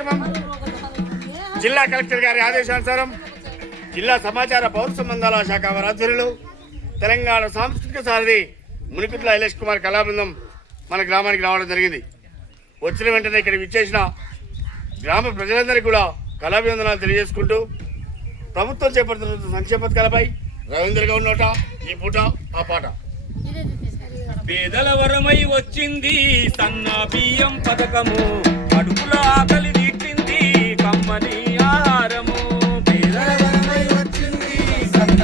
కార్యక్రమం జిల్లా కలెక్టర్ గారి ఆదేశానుసారం జిల్లా సమాచార పౌర సంబంధాల శాఖ వారి ఆధ్వర్యంలో తెలంగాణ సాంస్కృతిక సారథి మునికుట్ల ఐలేష్ కుమార్ కళాబృందం మన గ్రామానికి రావడం జరిగింది. వచ్చిన వెంటనే ఇక్కడ విచ్చేసిన గ్రామ ప్రజలందరికీ కూడా కళాభివందనాలు తెలియజేసుకుంటూ ప్రభుత్వం చేపడుతున్న సంక్షేమ పథకాలపై రవీంద్ర గౌడ్ నోట ఈ పూట ఆ పాట. పేదల వరమై వచ్చింది సన్న బియ్యం పథకము, అడుగుల ఆకలి తీర్చింది కమ్మని ఆహారము. పేదల వరమై వచ్చింది సన్న